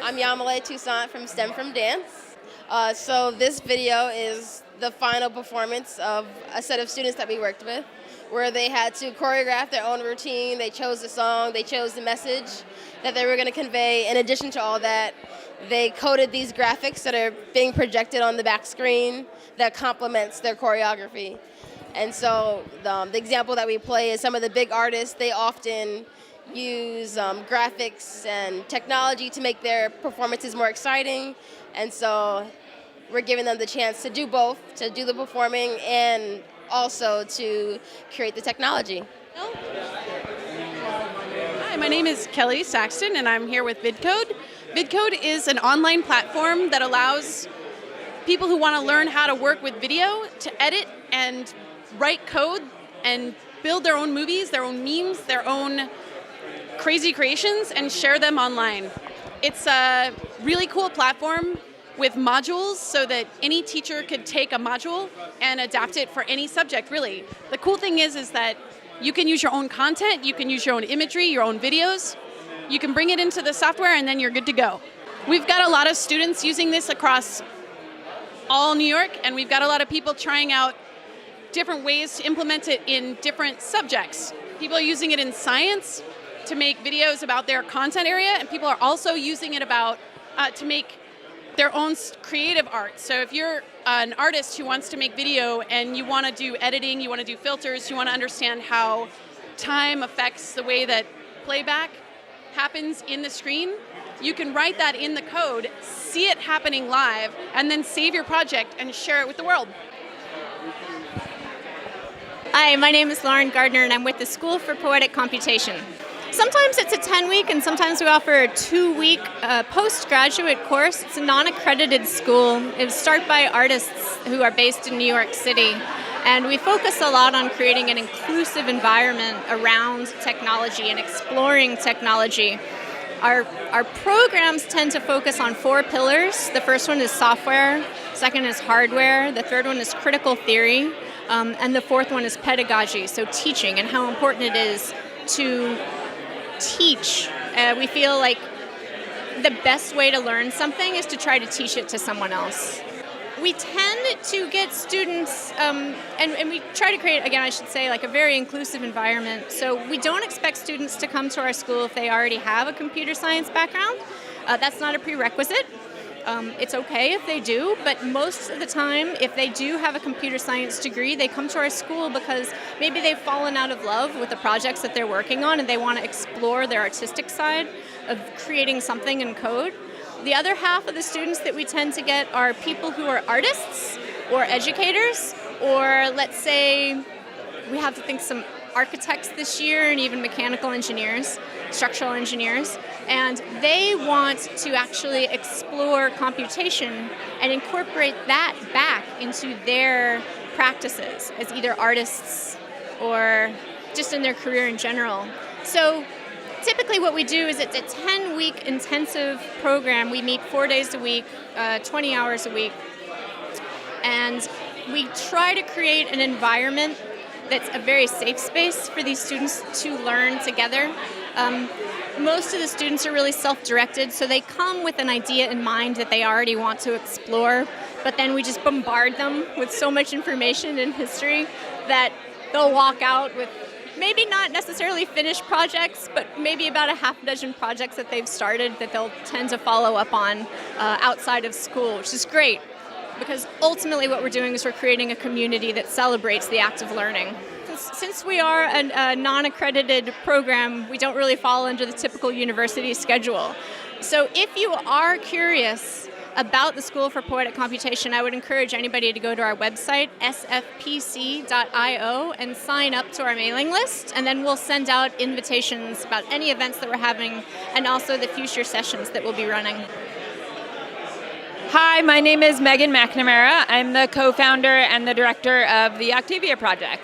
I'm Yamillee Toussaint from STEM from Dance. So this video is the final performance of a set of students that we worked with, where they had to choreograph their own routine. They chose the song, they chose the message that they were going to convey. In addition to all that, they coded these graphics that are being projected on the back screen that complements their choreography. And so the example that we play is some of the big artists, they often use graphics and technology to make their performances more exciting. And so we're giving them the chance to do both, to do the performing and also to create the technology. Hi, my name is Kelly Saxton, and I'm here with Vidcode. Vidcode is an online platform that allows people who want to learn how to work with video to edit and write code and build their own movies, their own memes, their own crazy creations, and share them online. It's a really cool platform with modules so that any teacher could take a module and adapt it for any subject, really. The cool thing is that you can use your own content, you can use your own imagery, your own videos, you can bring it into the software and then you're good to go. We've got a lot of students using this across all New York, and we've got a lot of people trying out different ways to implement it in different subjects. People are using it in science to make videos about their content area, and people are also using it to make their own creative art. So if you're an artist who wants to make video and you want to do editing, you want to do filters, you want to understand how time affects the way that playback happens in the screen, you can write that in the code, see it happening live, and then save your project and share it with the world. Hi, my name is Lauren Gardner, and I'm with the School for Poetic Computation. Sometimes it's a 10-week, and sometimes we offer a 2-week postgraduate course. It's a non-accredited school. It was started by artists who are based in New York City. And we focus a lot on creating an inclusive environment around technology and exploring technology. Our programs tend to focus on 4 pillars. The first one is software, second is hardware, the third one is critical theory, and the fourth one is pedagogy, so teaching and how important it is to teach. We feel like the best way to learn something is to try to teach it to someone else. We tend to get students, and we try to create, again, I should say, like a very inclusive environment. So we don't expect students to come to our school if they already have a computer science background. That's not a prerequisite. It's okay if they do, but most of the time, if they do have a computer science degree, they come to our school because maybe they've fallen out of love with the projects that they're working on and they want to explore their artistic side of creating something in code. The other half of the students that we tend to get are people who are artists or educators, or let's say we have to think some architects this year and even mechanical engineers, structural engineers, and they want to actually explore computation and incorporate that back into their practices as either artists or just in their career in general. So typically what we do is it's a 10-week intensive program. We meet 4 days a week, 20 hours a week, and we try to create an environment that's a very safe space for these students to learn together. Most of the students are really self-directed, so they come with an idea in mind that they already want to explore, but then we just bombard them with so much information and history that they'll walk out with maybe not necessarily finished projects, but maybe about a half dozen projects that they've started that they'll tend to follow up on outside of school, which is great, because ultimately what we're doing is we're creating a community that celebrates the act of learning. Since we are a non-accredited program, we don't really fall under the typical university schedule. So if you are curious about the School for Poetic Computation, I would encourage anybody to go to our website, SfPC.io, and sign up to our mailing list, and then we'll send out invitations about any events that we're having and also the future sessions that we'll be running. Hi, my name is Megan McNamara. I'm the co-founder and the director of the Octavia Project.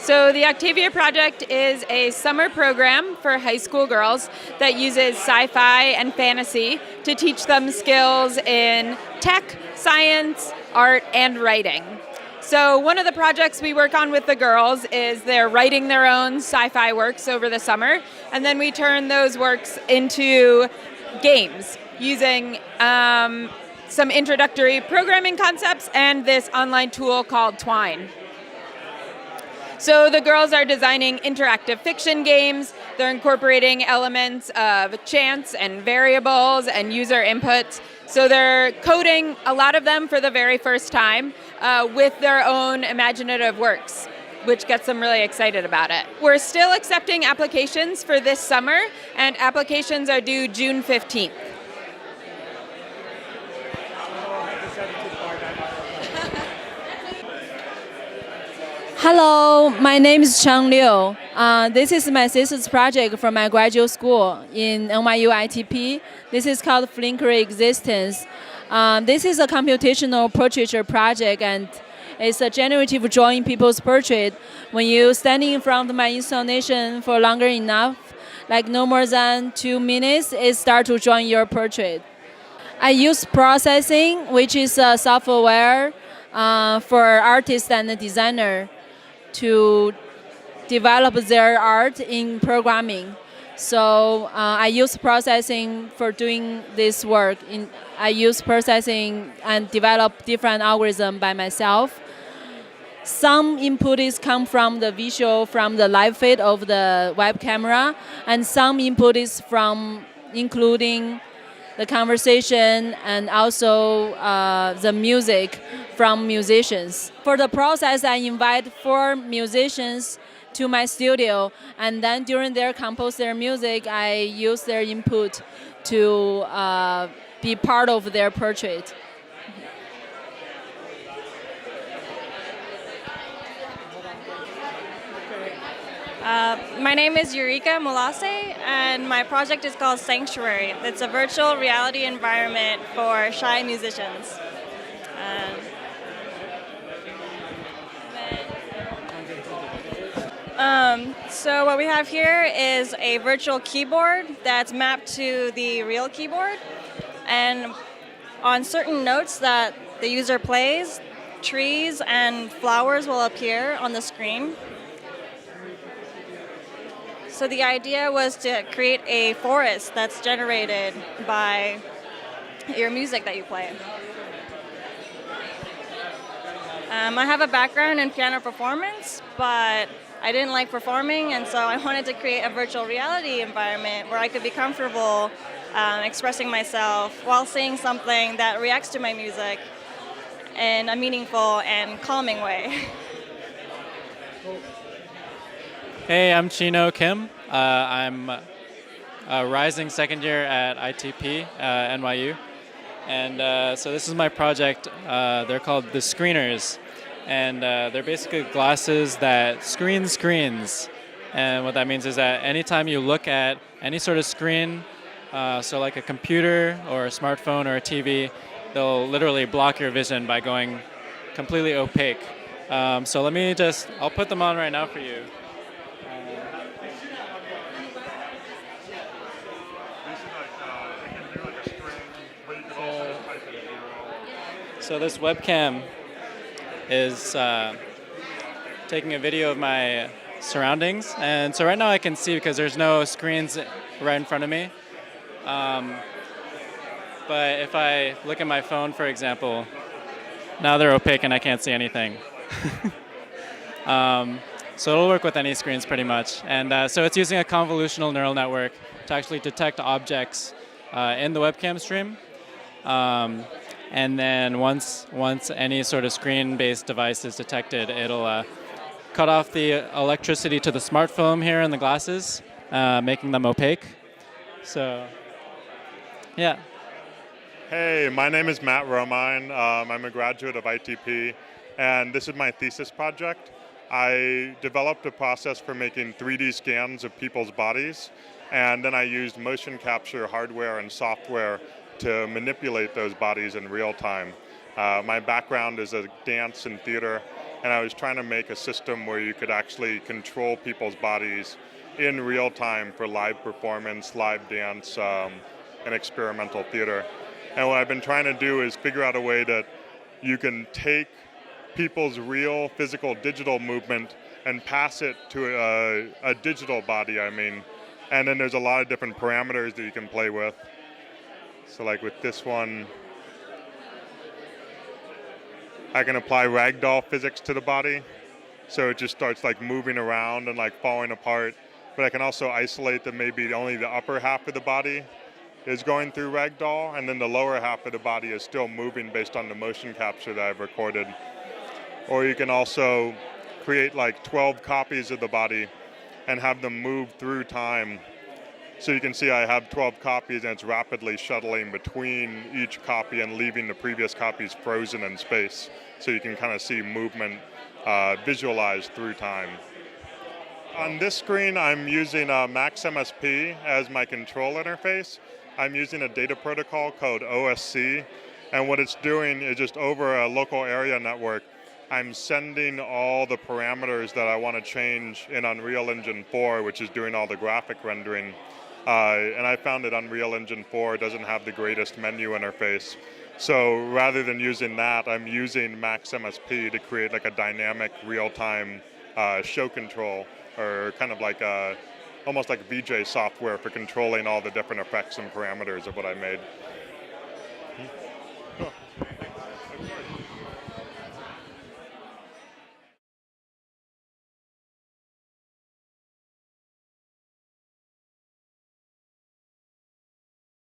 So the Octavia Project is a summer program for high school girls that uses sci-fi and fantasy to teach them skills in tech, science, art, and writing. So one of the projects we work on with the girls is they're writing their own sci-fi works over the summer, and then we turn those works into games using some introductory programming concepts and this online tool called Twine. So the girls are designing interactive fiction games. They're incorporating elements of chance and variables and user input. So they're coding, a lot of them for the very first time, with their own imaginative works, which gets them really excited about it. We're still accepting applications for this summer, and applications are due June 15th. Hello, my name is Chang Liu. This is my thesis project from my graduate school in NYU ITP. This is called Flickering Existence. This is a computational portraiture project, and it's a generative drawing people's portrait. When you standing in front of my installation for longer enough, like no more than 2 minutes, it starts to drawing your portrait. I use processing, which is a software for artists and the designer to develop their art in programming. So I use processing for doing this work. I use processing and develop different algorithms by myself. Some inputs come from the visual, from the live feed of the web camera, and some inputs from including the conversation and also the music from musicians. For the process, I invite 4 musicians to my studio, and then during their compose their music, I use their input to be part of their portrait. My name is Eureka Molase, and my project is called Sanctuary. It's a virtual reality environment for shy musicians. So what we have here is a virtual keyboard that's mapped to the real keyboard, and on certain notes that the user plays, trees and flowers will appear on the screen. So the idea was to create a forest that's generated by your music that you play. I have a background in piano performance, but I didn't like performing, and so I wanted to create a virtual reality environment where I could be comfortable expressing myself while saying something that reacts to my music in a meaningful and calming way. Hey, I'm Chino Kim. I'm a rising second year at ITP, NYU. And so this is my project. They're called the Screeners. And they're basically glasses that screen screens. And what that means is that anytime you look at any sort of screen, so like a computer or a smartphone or a TV, they'll literally block your vision by going completely opaque. So I'll put them on right now for you. So this webcam is taking a video of my surroundings. And so right now I can see because there's no screens right in front of me. But if I look at my phone, for example, now they're opaque and I can't see anything. So it'll work with any screens pretty much. And so it's using a convolutional neural network to actually detect objects in the webcam stream. And then once any sort of screen-based device is detected, it'll cut off the electricity to the smartphone here in the glasses, making them opaque. So, yeah. Hey, my name is Matt Romine. I'm a graduate of ITP, and this is my thesis project. I developed a process for making 3D scans of people's bodies, and then I used motion capture hardware and software to manipulate those bodies in real time. My background is a dance and theater, and I was trying to make a system where you could actually control people's bodies in real time for live performance, live dance, and experimental theater. And what I've been trying to do is figure out a way that you can take people's real physical digital movement and pass it to a digital body, and then there's a lot of different parameters that you can play with. So like with this one, I can apply ragdoll physics to the body. So it just starts like moving around and like falling apart. But I can also isolate that maybe only the upper half of the body is going through ragdoll, and then the lower half of the body is still moving based on the motion capture that I've recorded. Or you can also create like 12 copies of the body and have them move through time. So you can see I have 12 copies and it's rapidly shuttling between each copy and leaving the previous copies frozen in space. So you can kind of see movement visualized through time. On this screen, I'm using MaxMSP as my control interface. I'm using a data protocol called OSC. And what it's doing is just over a local area network, I'm sending all the parameters that I want to change in Unreal Engine 4, which is doing all the graphic rendering. And I found that Unreal Engine 4 doesn't have the greatest menu interface. So rather than using that, I'm using Max MSP to create like a dynamic real-time show control, or kind of like almost like VJ software for controlling all the different effects and parameters of what I made.